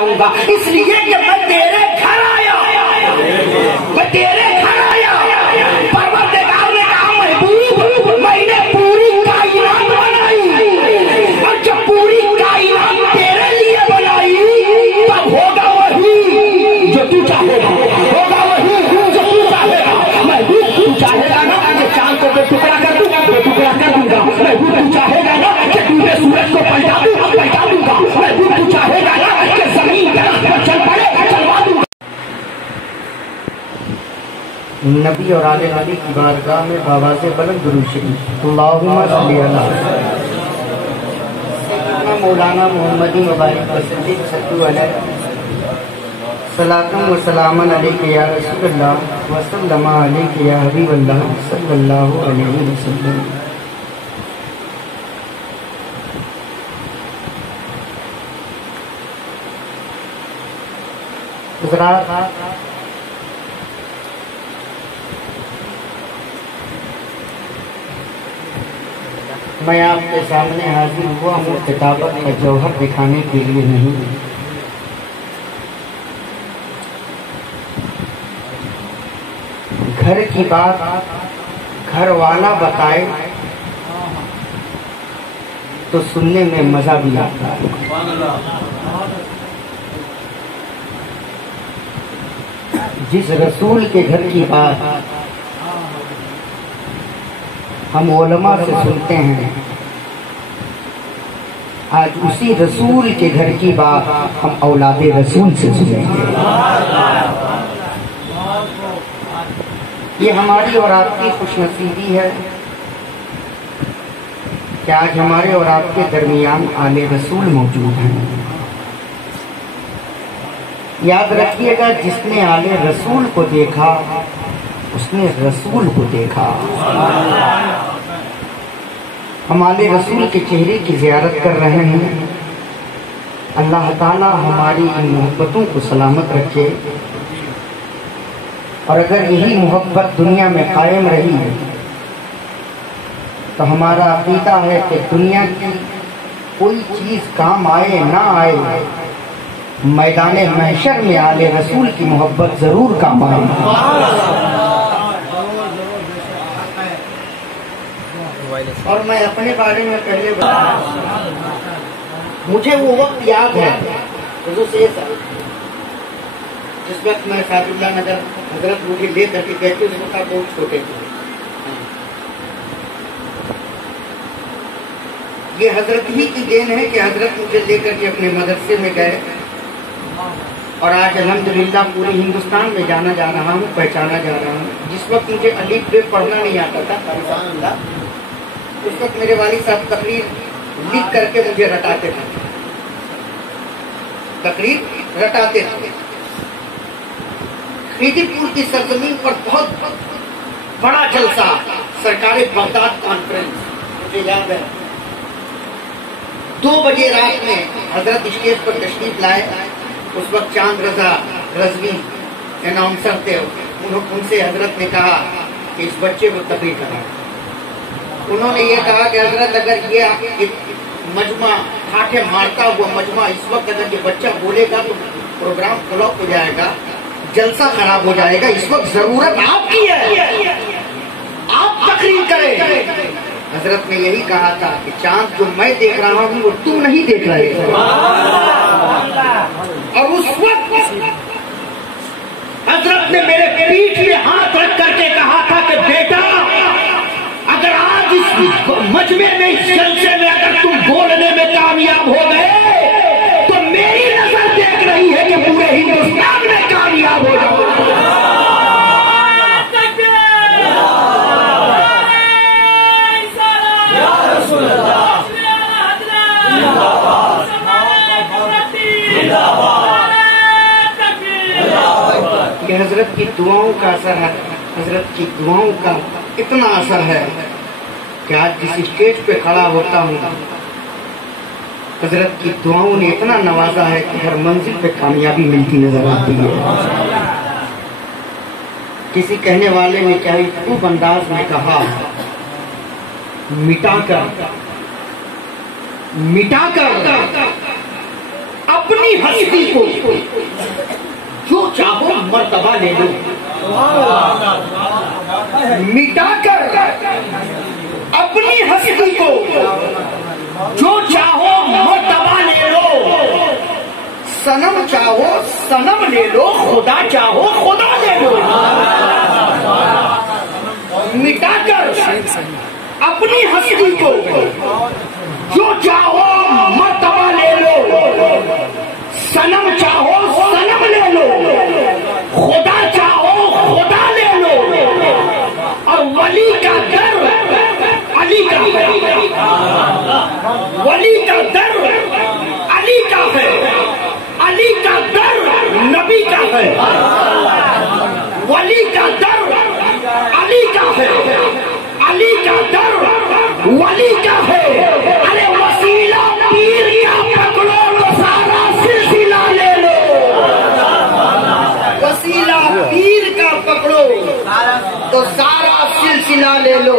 جاؤں گا، اس لیے کہ میں تیرے گھر آیا، میں تیرے گھر آیا۔ پروردگار نے کہا محبوب میں نے پوری کائنات بنائی، اور جب پوری کائنات تیرے لیے بنائی تب ہوگا وہی جو تو چاہے گا، ہوگا وہی جو تو چاہے گا۔ محبوب تو چاہے گا نا کہ چاند کو بے ٹکڑا کر دوں، بے ٹکڑا کر دوں گا۔ محبوب تو چاہے گا نا کہ ٹوٹے سورج کو پلٹا دوں، پلٹا دوں گا۔ محبوب تو چاہے گا نا کہ زمین درخت پر چل پڑے، چلوا دوں گا۔ نبی اور آل نبی کی بارگاہ میں آواز بلند درود شریف، اللہم صلی علی مولانا محمد مبارک وسلم، صلو علیہ صلاۃ و سلام علیک یا رسول اللہ وسلم علیک یا حبیب اللہ صلی اللہ علیہ وسلم۔ حضرات، میں آپ کے سامنے حاضر ہوا ہوں کتابت کا جوہر دکھانے کے لیے نہیں، گھر کی بات گھر والا بتائے تو سننے میں مزہ بھی آتا ہے۔ جس رسول کے گھر کی بات ہم علماء سے سنتے ہیں، آج اسی رسول کے گھر کی بات ہم اولاد رسول سے سنیں گے۔ یہ ہماری اور آپ کی خوش نصیبی ہے کہ آج ہمارے اور آپ کے درمیان آل رسول موجود ہیں۔ یاد رکھیے گا، جس نے آل رسول کو دیکھا اس نے رسول کو دیکھا۔ ہم آل رسول کے چہرے کی زیارت کر رہے ہیں۔ اللہ تعالی ہماری ان محبتوں کو سلامت رکھے، اور اگر یہی محبت دنیا میں قائم رہی تو ہمارا عقیدہ ہے کہ دنیا کی کوئی چیز کام آئے نہ آئے، میدان محشر میں آل رسول کی محبت ضرور کام آئے۔ اور میں اپنے بارے میں پہلے مجھے وہ وقت یاد ہے جس وقت میں صاحب اللہ نگر حضرت مجھے لے کر کے گئے تھے، اس وقت بہت چھوٹے تھے۔ یہ حضرت ہی کی دین ہے کہ حضرت مجھے لے کر کے اپنے مدرسے میں گئے، اور آج الحمدللہ پورے ہندوستان میں جانا جا رہا ہوں، پہچانا جا رہا ہوں۔ جس وقت مجھے الف ب پڑھنا نہیں آتا تھا، اس وقت میرے والد صاحب تقریر لکھ کر کے مجھے رٹاتے تھے، تقریر رٹاتے تھے۔ خیدی پور کی سرزمین پر بہت بڑا جلسہ، سرکار بغداد کانفرنس، مجھے یاد ہے 2 بجے رات میں حضرت اسٹیج پر تشریف لائے۔ اس وقت چاند رضا رضوی اناؤنسر تھے، ان سے حضرت نے کہا کہ اس بچے کو تقریر کرا۔ انہوں نے یہ کہا کہ حضرت اگر یہ مجمع ٹھاٹھے مارتا ہوا مجمع اس وقت اگر یہ بچہ بولے گا تو پروگرام فلاپ ہو جائے گا، جلسہ خراب ہو جائے گا، اس وقت ضرورت آپ کی ہے، آپ تقریر کریں۔ حضرت نے یہی کہا تھا کہ چاند جو میں دیکھ رہا ہوں وہ تو نہیں دیکھ رہے، اور اس وقت حضرت نے میرے پیٹھ پہ ہاتھ رکھ کر کے کہا تھا کہ بیٹا اگر آج اس مجمع میں اس جلسے میں اگر تم بولنے میں کامیاب ہو گئے تو میری نظر دیکھ رہی ہے کہ پورے ہندوستان میں کامیاب ہو جاؤ۔ کہ حضرت کی دعاؤں کا اثر ہے، حضرت کی دعاؤں کا اتنا اثر ہے کہ آج جس اسٹیج پہ کھڑا ہوتا ہوں حضرت کی دعاؤں نے اتنا نوازا ہے کہ ہر منزل پہ کامیابی ملتی نظر آتی ہے۔ کسی کہنے والے نے چاہے خوب انداز میں کہا، مٹا کر اپنی ہستی کو جو چاہو مرتبہ لے لو، مٹا کر اپنی ہستی کو جو چاہو مرتبہ لے لو، صنم چاہو صنم لے لو، خدا چاہو خدا لے لو، مٹا کر اپنی ہستی کو جو چاہو مرتبہ لے لو، صنم چاہو صنم لے لو، خدا چاہو خدا لے لو، اور ولی کا در علی کا ہے، ولی کا در علی کا ہے، علی کا در نبی کا ہے، ولی کا در علی کا ہے، علی کا در ولی کا ہے۔ ارے وسیلہ پیر کا پکڑو تو سارا سلسلہ لے لو، وسیلہ پیر کا پکڑو تو سارا سلسلہ لے لو۔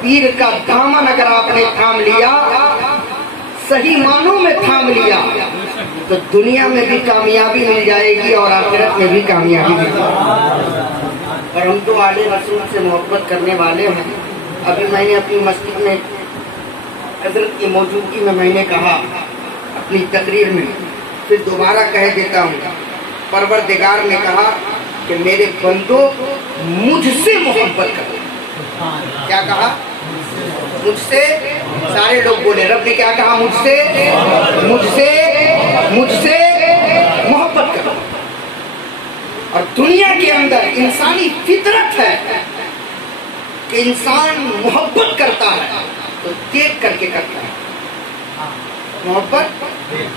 پیر کا دامن اگر آپ نے تھام لیا، صحیح معنوں میں تھام لیا، تو دنیا میں بھی کامیابی مل جائے گی اور آخرت میں بھی کامیابی مل جائے گی۔ اور ہم تو آل رسول سے محبت کرنے والے ہیں۔ ابھی میں نے اپنی مسجد میں حضرت کی موجودگی میں نے کہا اپنی تقریر میں، پھر دوبارہ کہہ دیتا ہوں، پروردگار نے کہا کہ میرے بندو مجھ سے محبت کرو۔ کیا کہا؟ مجھ سے، سارے لوگ بولے، رب نے کیا کہا؟ مجھ سے محبت کرو۔ اور دنیا کے اندر انسانی فطرت ہے کہ انسان محبت کرتا ہے تو دیکھ کر کے کرتا ہے، محبت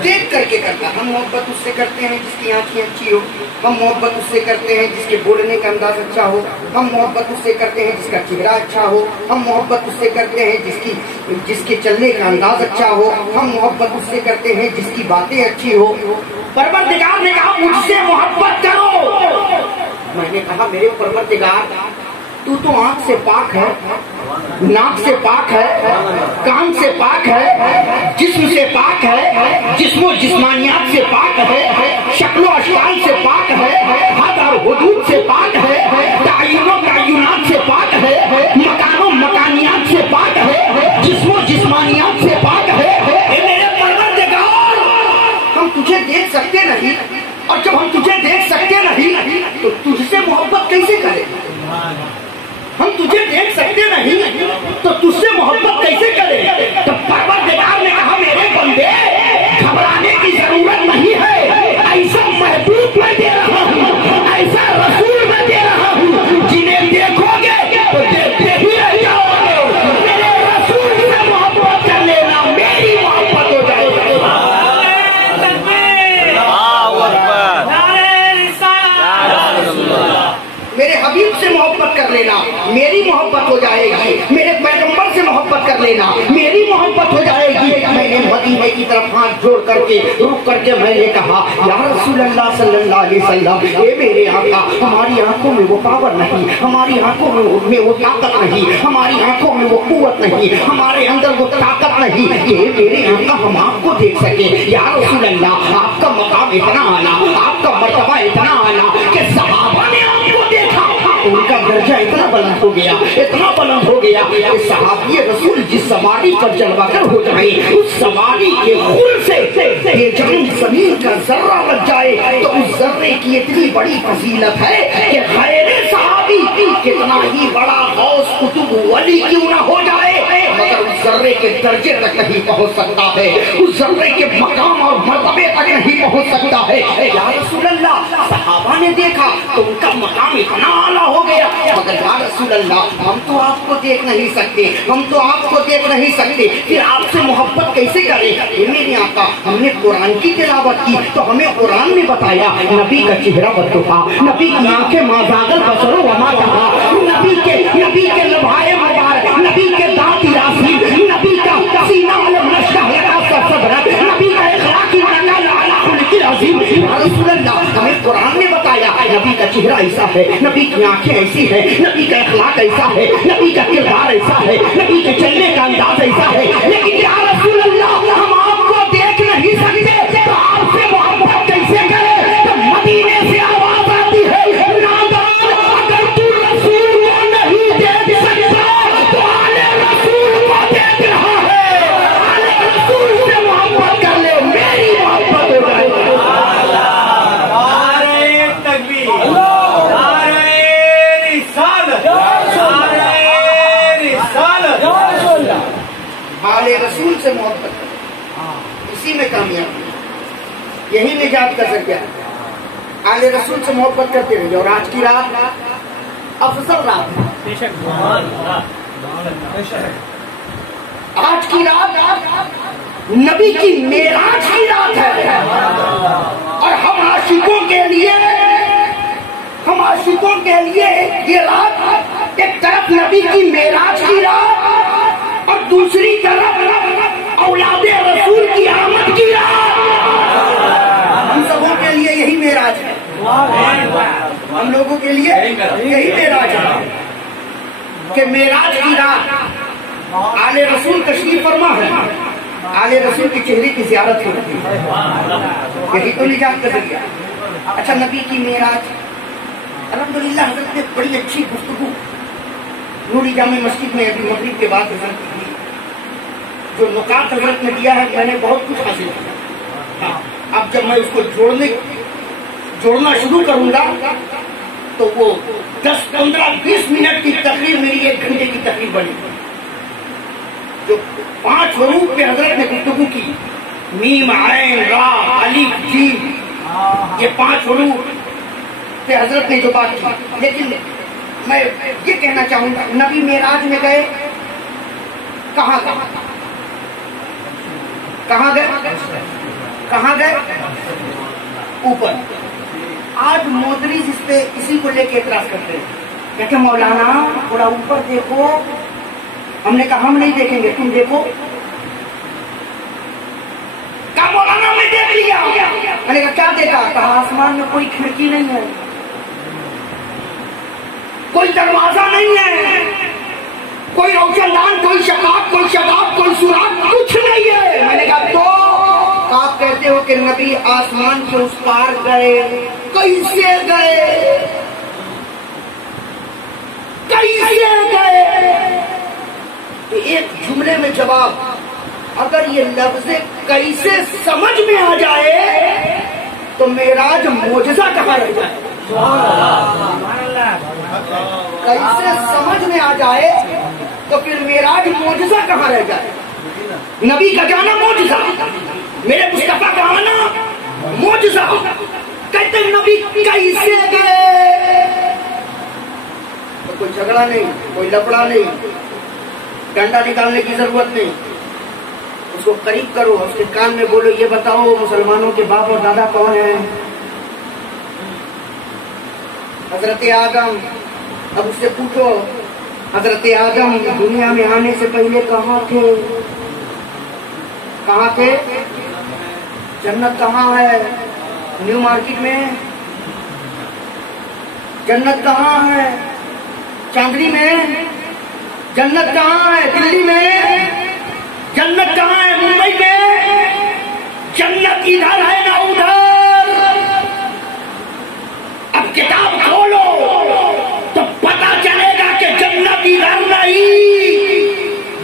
دیکھ کر کے کرتا ہے۔ ہم محبت اس سے کرتے ہیں جس کی آنکھیں اچھی ہو، ہم محبت اس سے کرتے ہیں جس کے بولنے کا انداز اچھا ہو، ہم محبت اس سے کرتے ہیں جس کا چہرہ اچھا ہو، ہم محبت اس سے کرتے ہیں جس کے چلنے کا انداز اچھا ہو، ہم محبت اس سے کرتے ہیں جس کی باتیں اچھی ہو۔ پروردگار نے کہا مجھ سے محبت کرو۔ میں نے کہا میرے پروردگار تو آنکھ سے پاک ہے، ناک سے پاک ہے، کان سے پاک ہے، جسم سے پاک ہے، جسم و جسمانیات سے پاک ہے، شکل و اشکال سے پاک ہے، حد اور حدود سے پاک ہے، تعین و تعینات سے پاک ہے، مکان و مکانیات سے پاک ہے، جسم و جسمانیات سے پاک ہے۔ اے میرے پروردگار، ہم تجھے دیکھ سکتے نہیں، اور جب ہم تجھے دیکھ سکتے نہیں تو تجھ سے محبت کیسے کریں؟ ہم تجھے دیکھ سکتے نہیں تو تجھ سے محبت کیسے کریں؟ تو پروردگار نے کہا میرے بندے گھبرانے کی ضرورت نہیں ہے، ایسا محبوب میں دے رہا ہوں، ایسا رسول میں دے رہا ہوں، جنہیں دیکھو گے تو دیکھتے ہی رہ جاؤ گے۔ میرے رسول سے محبت کر لینا، میری محبت ہو جائے گی۔ میرے حبیب سے محبت کر لینا، میری محبت ہو جائے گی۔ میرے پیغمبر سے محبت کر لینا، میری محبت ہو جائے گی۔ میں نے مدینے کی طرف ہاتھ جوڑ کر کے رک کر کے میں نے کہا یا رسول اللہ صلی اللہ علیہ وسلم، اے میرے آقا، ہماری آنکھوں میں وہ پاور نہیں، ہماری آنکھوں میں وہ طاقت نہیں، ہماری آنکھوں میں وہ قوت نہیں، ہمارے اندر وہ طاقت نہیں کہ میرے آقا ہم آپ کو دیکھ سکے۔ یا رسول اللہ، آپ کا مقام اتنا اعلیٰ، آپ کا مرتبہ اتنا اعلیٰ کہ صحابہ نے آپ کو دیکھا، ان کا درجہ اتنا بلند ہو گیا، اتنا بلند ہو گیا کہ صحابی رسول جس سواری پر جلوہ گر ہو جائے، اس سواری کے خون سے بے جان زمین کا ذرہ بچ جائے تو اس ذرے کی اتنی بڑی فضیلت ہے کہ غیر صحابی کتنا ہی بڑا غوث قطب ولی کیوں نہ ہو جائے مگر اس ذرے کے درجے تک نہیں پہنچ سکتا ہے، اس ذرے کے مقام اور مرتبے تک نہیں پہنچ سکتا ہے۔ یا رسول اللہ، صحابہ نے دیکھا تو ان کا مقام اتنا اعلیٰ ہو گیا، مگر یا رسول اللہ ہم تو آپ کو دیکھ نہیں سکتے، ہم تو آپ کو دیکھ نہیں سکتے، پھر آپ سے محبت کیسے کریں؟ میرے آقا، ہم نے قرآن کی تلاوت کی تو ہمیں قرآن نے بتایا نبی کا چہرہ بدخا، نبی کی آنکھیں ما زاغ البصر وما طغى، نبی کے لبھائے مبارک، نبی کے دانت یاسین، نبی کا سینہ علم نشرح لک صدرک، نبی کا اخلاق انک لعلی خلق عظیم۔ یا رسول اللہ، ہمیں قرآن نے بتایا نبی کا چہرہ ایسا ہے، نبی کی آنکھیں ایسی ہے، نبی کا اخلاق ایسا ہے، نبی کا کردار ایسا ہے، نبی کے چلنے کا انداز ایسا ہے، لیکن یا رسول اللہ ہم آپ کو دیکھ نہیں سکتے تو یہی نجات کا ذریعہ ہے. آل رسول سے محبت کرتے رہیے. اور آج کی رات افضل رات ہے. آج کی رات نبی کی معراج کی رات ہے. اور ہم عاشقوں کے لیے یہ رات ایک طرف نبی کی معراج کی رات اور دوسری طرف اولاد رسول کی آمد کی رات. ہم سبوں کے لیے یہی معراج ہے. ہم لوگوں کے لیے یہی معراج ہے کہ معراج کی رات آل رسول تشریف فرما ہے. آل رسول کی چہرے کی زیارت ہوتی ہے. یہی تو نجات کا ذریعہ. اچھا نبی کی معراج الحمدللہ حضرت نے بڑی اچھی گفتگو نوری جامع مسجد میں ابھی مغرب کے بعد حضرت کی جو نکات حضرت نے دیا ہے میں نے بہت کچھ حاصل کیا. اب جب میں اس کو جوڑنا شروع کروں گا تو وہ 10 15 20 منٹ کی تقریر میری 1 گھنٹے کی تقریر بنے گی. جو 5 حروف پہ حضرت نے گفتگو کی میم عین را الف جیم یہ 5 حروف پہ حضرت نے جو بات کی. لیکن میں یہ کہنا چاہوں گا نبی معراج میں گئے کہاں گئے اوپر. آج مودریز اس پہ اسی کو لے کے اعتراض کرتے ہیں. کہتے مولانا تھوڑا اوپر دیکھو. ہم نے کہا ہم نہیں دیکھیں گے تم دیکھو. کہا مولانا ہم نے دیکھ لیا. میں نے کہا کیا دیکھا؟ کہا آسمان میں کوئی کھڑکی نہیں ہے, کوئی دروازہ نہیں ہے, کوئی روشن دان, کوئی شقاق, کوئی شباب, کوئی سوراخ, کچھ نہیں ہے. میں نے کہا تو آپ کہتے ہو کہ نبی آسمان کے اس پار گئے, کیسے گئے؟ تو ایک جملے میں جواب, اگر یہ لفظ کیسے سمجھ میں آ جائے تو معراج معجزہ کہاں رہ جائے. کیسے سمجھ میں آ جائے تو پھر معراج معجزہ کہاں رہ جائے. نبی کا جانا معجزہ, میرے مصطفیٰ کا آنا معجزہ. کہتے نبی کیسے گئے تو کوئی جھگڑا نہیں, کوئی لفڑا نہیں, ڈنڈا نکالنے کی ضرورت نہیں. اس کو قریب کرو, اس کے کان میں بولو یہ بتاؤ مسلمانوں کے باپ اور دادا کون ہیں؟ حضرت آدم. اب اس سے پوچھو حضرت آدم دنیا میں آنے سے پہلے کہاں تھے؟ جنت کہاں ہے؟ نیو مارکیٹ میں. جنت کہاں ہے؟ چاندنی میں. جنت کہاں ہے؟ دلی میں. جنت کہاں ہے؟ ممبئی میں. جنت ادھر ہے نہ ادھر. اب کتاب کھولو تو پتا چلے گا کہ جنت ادھر نہیں,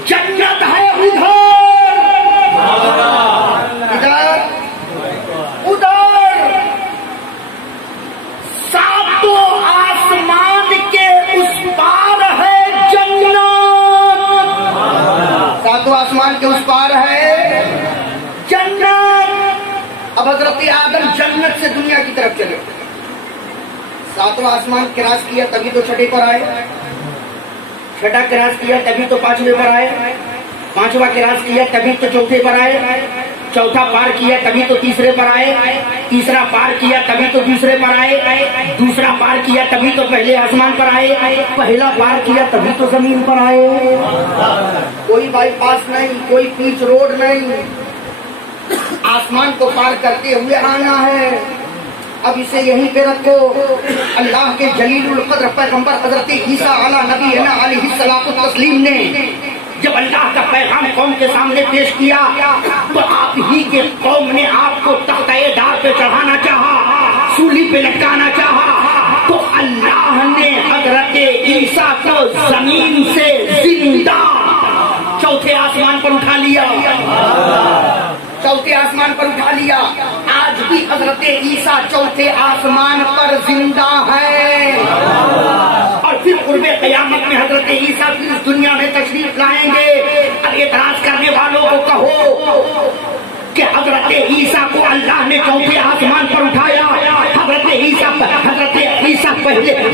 جنت ہے ادھر. ادھر ساتوں آسمان کے اس پار ہے جنت. ساتوں آسمان کے اس پار ہے جنت. اب حضرت آدم جنت سے دنیا کی طرف چلے. 7واں آسمان کراس کیا تبھی تو 6ٹھے پر آئے. 6ٹھا کراس کیا تبھی تو 5ویں پر آئے. 5واں کراس کیا تبھی تو 4تھے پر آئے. 4تھا پار کیا تبھی تو 3رے پر آئے. 3را پار کیا تبھی تو 2سرے پر آئے. 2سرا پار کیا تبھی تو پہلے آسمان پر آئے. پہلا پار کیا تبھی تو زمین پر آئے. کوئی بائی پاس نہیں, کوئی پیچ روڈ نہیں, آسمان کو پار کرتے ہوئے آنا ہے. اب اسے یہیں پہ رکھو. اللہ کے جلیل القدر پیغمبر حضرت عیسیٰ علیہ نبی علیہ الصلوۃ والتسلیم نے جب اللہ کا پیغام قوم کے سامنے پیش کیا تو آپ ہی کے قوم نے آپ کو تختہ دار پہ چڑھانا چاہا, سولی پہ لٹکانا چاہا. تو اللہ نے حضرت عیسیٰ کو زمین سے زندہ 4تھے آسمان پر اٹھا لیا. 4تھے آسمان پر اٹھا لیا. آج بھی حضرت عیسیٰ 4تھے آسمان پر زندہ ہے. اور پھر قرب قیامت میں حضرت عیسیٰ پھر اس دنیا میں تشریف لائیں گے. اب اعتراض کرنے والوں کو کہو کہ حضرت عیسیٰ کو اللہ نے 4تھے